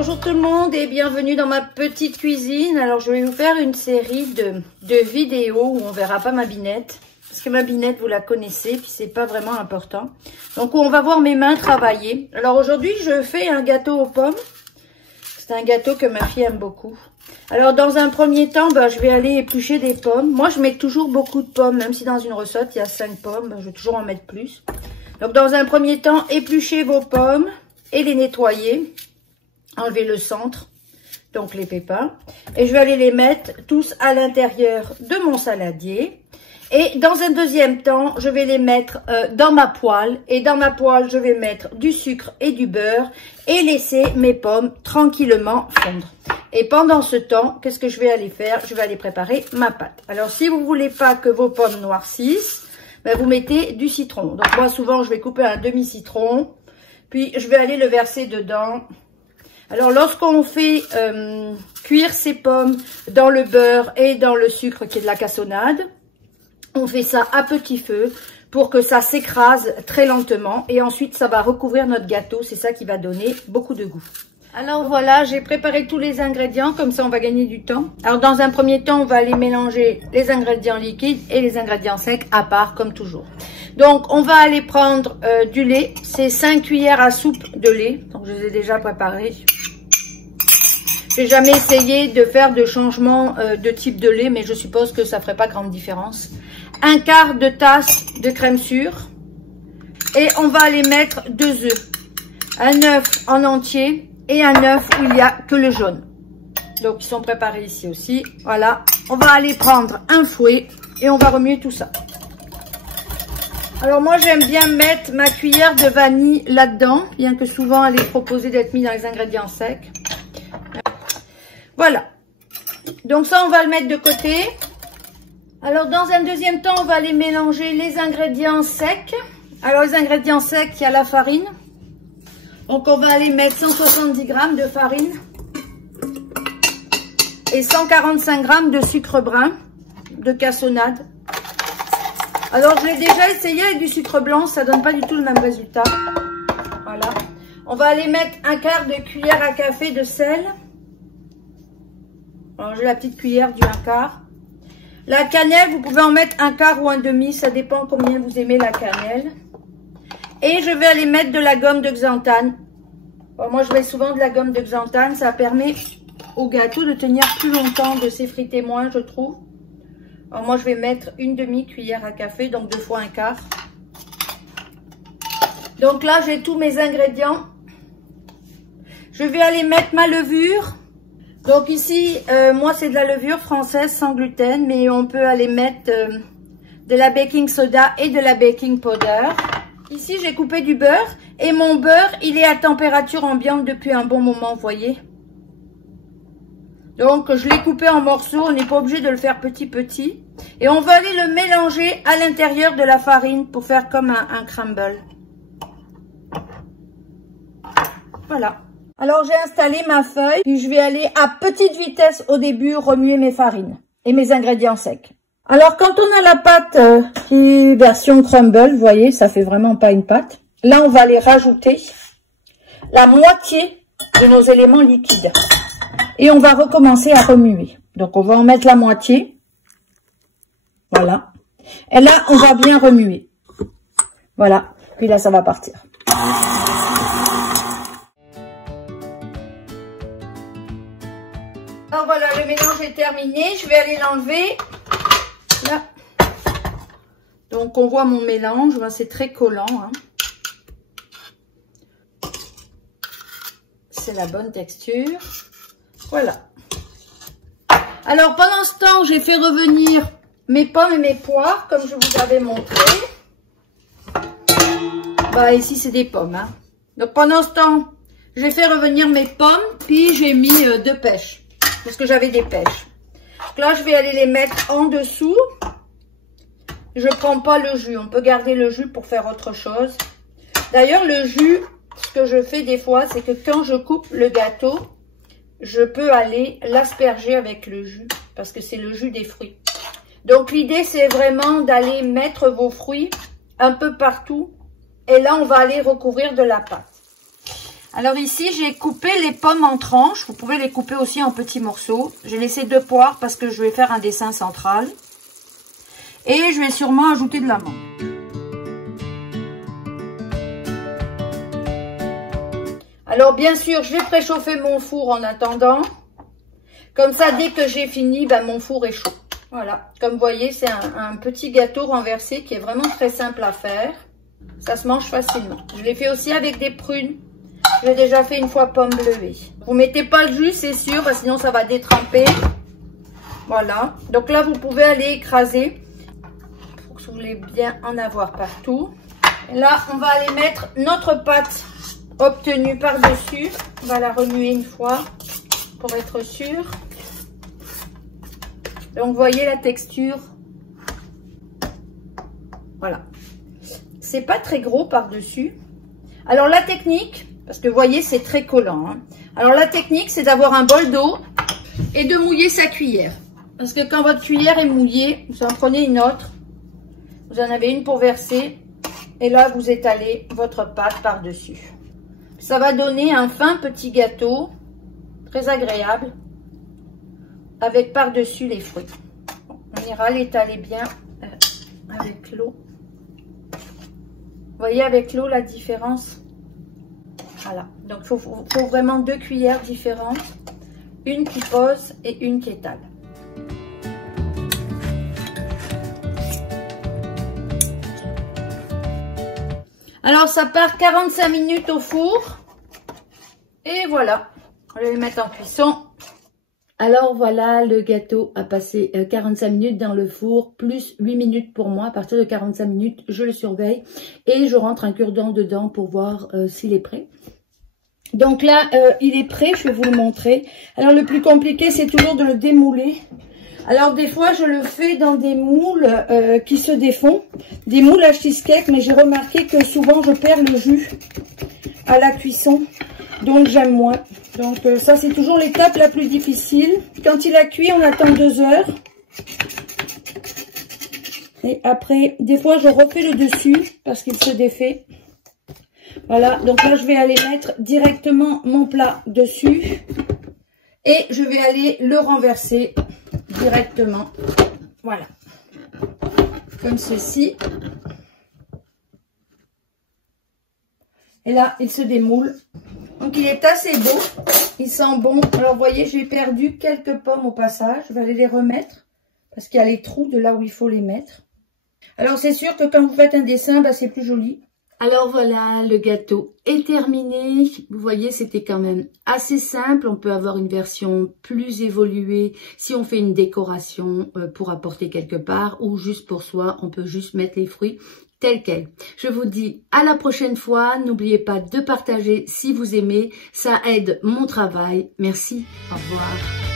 Bonjour tout le monde et bienvenue dans ma petite cuisine. Alors je vais vous faire une série de vidéos où on verra pas ma binette. Parce que ma binette vous la connaissez, puis c'est pas vraiment important. Donc on va voir mes mains travailler. Alors aujourd'hui je fais un gâteau aux pommes. C'est un gâteau que ma fille aime beaucoup. Alors dans un premier temps, je vais aller éplucher des pommes. Moi je mets toujours beaucoup de pommes, même si dans une recette il y a 5 pommes, je vais toujours en mettre plus. Donc dans un premier temps, épluchez vos pommes et les nettoyer. Enlever le centre, donc les pépins. Et je vais aller les mettre tous à l'intérieur de mon saladier. Et dans un deuxième temps, je vais les mettre dans ma poêle. Et dans ma poêle, je vais mettre du sucre et du beurre et laisser mes pommes tranquillement fondre. Et pendant ce temps, qu'est-ce que je vais aller faire? Je vais aller préparer ma pâte. Alors, si vous voulez pas que vos pommes noircissent, vous mettez du citron. Donc, moi, souvent, je vais couper un demi-citron. Puis, je vais aller le verser dedans. Alors, lorsqu'on fait cuire ces pommes dans le beurre et dans le sucre qui est de la cassonade, on fait ça à petit feu pour que ça s'écrase très lentement. Et ensuite, ça va recouvrir notre gâteau. C'est ça qui va donner beaucoup de goût. Alors voilà, j'ai préparé tous les ingrédients. Comme ça, on va gagner du temps. Alors, dans un premier temps, on va aller mélanger les ingrédients liquides et les ingrédients secs à part, comme toujours. Donc, on va aller prendre du lait. C'est 5 cuillères à soupe de lait. Donc, je les ai déjà préparés. J'ai jamais essayé de faire de changement de type de lait, mais je suppose que ça ferait pas grande différence. Un quart de tasse de crème sûre. Et on va aller mettre 2 œufs. Un œuf en entier et un œuf où il n'y a que le jaune. Donc, ils sont préparés ici aussi. Voilà. On va aller prendre un fouet et on va remuer tout ça. Alors, moi, j'aime bien mettre ma cuillère de vanille là-dedans, bien que souvent, elle est proposée d'être mise dans les ingrédients secs. Voilà. Donc ça, on va le mettre de côté. Alors, dans un deuxième temps, on va aller mélanger les ingrédients secs. Alors, les ingrédients secs, il y a la farine. Donc, on va aller mettre 170 g de farine. Et 145 g de sucre brun, de cassonade. Alors, je l'ai déjà essayé avec du sucre blanc. Ça donne pas du tout le même résultat. Voilà. On va aller mettre un quart de cuillère à café de sel. Alors, j'ai la petite cuillère du 1/4. La cannelle, vous pouvez en mettre un quart ou un demi. Ça dépend combien vous aimez la cannelle. Et je vais aller mettre de la gomme de xanthane. Bon, moi, je mets souvent de la gomme de xanthane. Ça permet au gâteau de tenir plus longtemps, de s'effriter moins, je trouve. Alors, moi, je vais mettre une demi-cuillère à café, donc 2 fois 1/4. Donc là, j'ai tous mes ingrédients. Je vais aller mettre ma levure. Donc ici, moi c'est de la levure française sans gluten, mais on peut aller mettre de la baking soda et de la baking powder. Ici, j'ai coupé du beurre et mon beurre, il est à température ambiante depuis un bon moment, vous voyez. Donc, je l'ai coupé en morceaux, on n'est pas obligé de le faire petit. Et on va aller le mélanger à l'intérieur de la farine pour faire comme un crumble. Voilà. Alors, j'ai installé ma feuille, puis je vais aller à petite vitesse au début remuer mes farines et mes ingrédients secs. Alors, quand on a la pâte qui est version crumble, vous voyez, ça fait vraiment pas une pâte. Là, on va aller rajouter la moitié de nos éléments liquides. Et on va recommencer à remuer. Donc, on va en mettre la moitié. Voilà. Et là, on va bien remuer. Voilà. Puis là, ça va partir. Alors voilà, le mélange est terminé. Je vais aller l'enlever. Là. Donc, on voit mon mélange. C'est très collant. Hein. C'est la bonne texture. Voilà. Alors, pendant ce temps, j'ai fait revenir mes pommes et mes poires, comme je vous avais montré. Ici, c'est des pommes. Hein. Donc, pendant ce temps, j'ai fait revenir mes pommes, puis j'ai mis 2 pêches. Parce que j'avais des pêches. Donc là, je vais aller les mettre en dessous. Je ne prends pas le jus. On peut garder le jus pour faire autre chose. D'ailleurs, le jus, ce que je fais des fois, c'est que quand je coupe le gâteau, je peux aller l'asperger avec le jus. Parce que c'est le jus des fruits. Donc, l'idée, c'est vraiment d'aller mettre vos fruits un peu partout. Et là, on va aller recouvrir de la pâte. Alors ici, j'ai coupé les pommes en tranches. Vous pouvez les couper aussi en petits morceaux. J'ai laissé 2 poires parce que je vais faire un dessin central. Et je vais sûrement ajouter de l'amande. Alors bien sûr, je vais préchauffer mon four en attendant. Comme ça, dès que j'ai fini, ben, mon four est chaud. Voilà, comme vous voyez, c'est un petit gâteau renversé qui est vraiment très simple à faire. Ça se mange facilement. Je l'ai fait aussi avec des prunes. Je l'ai déjà fait une fois pomme bleuée. Vous mettez pas le jus, c'est sûr, parce que sinon ça va détremper. Voilà, donc là vous pouvez aller écraser. Pour que vous voulez bien en avoir partout. Et là, on va aller mettre notre pâte obtenue par-dessus. On va la remuer une fois pour être sûr. Donc, vous voyez la texture. Voilà. C'est pas très gros par-dessus. Alors, la technique, parce que vous voyez, c'est très collant. Hein. Alors, la technique, c'est d'avoir un bol d'eau et de mouiller sa cuillère. Parce que quand votre cuillère est mouillée, vous en prenez une autre. Vous en avez une pour verser. Et là, vous étalez votre pâte par-dessus. Ça va donner un fin petit gâteau, très agréable. Avec par-dessus les fruits. Bon, on ira l'étaler bien avec l'eau. Vous voyez avec l'eau la différence? Voilà. Donc, il faut vraiment 2 cuillères différentes. Une qui pose et une qui étale. Alors, ça part 45 minutes au four. Et voilà. On va les mettre en cuisson. Alors voilà, le gâteau a passé 45 minutes dans le four, plus 8 minutes pour moi. À partir de 45 minutes, je le surveille et je rentre un cure-dent dedans pour voir s'il est prêt. Donc là, il est prêt, je vais vous le montrer. Alors le plus compliqué, c'est toujours de le démouler. Alors des fois, je le fais dans des moules qui se défont, des moules à cheesecake, mais j'ai remarqué que souvent, je perds le jus à la cuisson, donc j'aime moins. Donc ça, c'est toujours l'étape la plus difficile. Quand il a cuit, on attend 2 heures. Et après, des fois, je refais le dessus parce qu'il se défait. Voilà, donc là, je vais aller mettre directement mon plat dessus. Et je vais aller le renverser directement. Voilà. Comme ceci. Et là, il se démoule. Donc, il est assez beau. Il sent bon. Alors, vous voyez, j'ai perdu quelques pommes au passage. Je vais aller les remettre parce qu'il y a les trous de là où il faut les mettre. Alors, c'est sûr que quand vous faites un dessin, bah, c'est plus joli. Alors, voilà, le gâteau est terminé. Vous voyez, c'était quand même assez simple. On peut avoir une version plus évoluée si on fait une décoration pour apporter quelque part ou juste pour soi. On peut juste mettre les fruits tel quel. Je vous dis à la prochaine fois. N'oubliez pas de partager si vous aimez. Ça aide mon travail. Merci. Au revoir.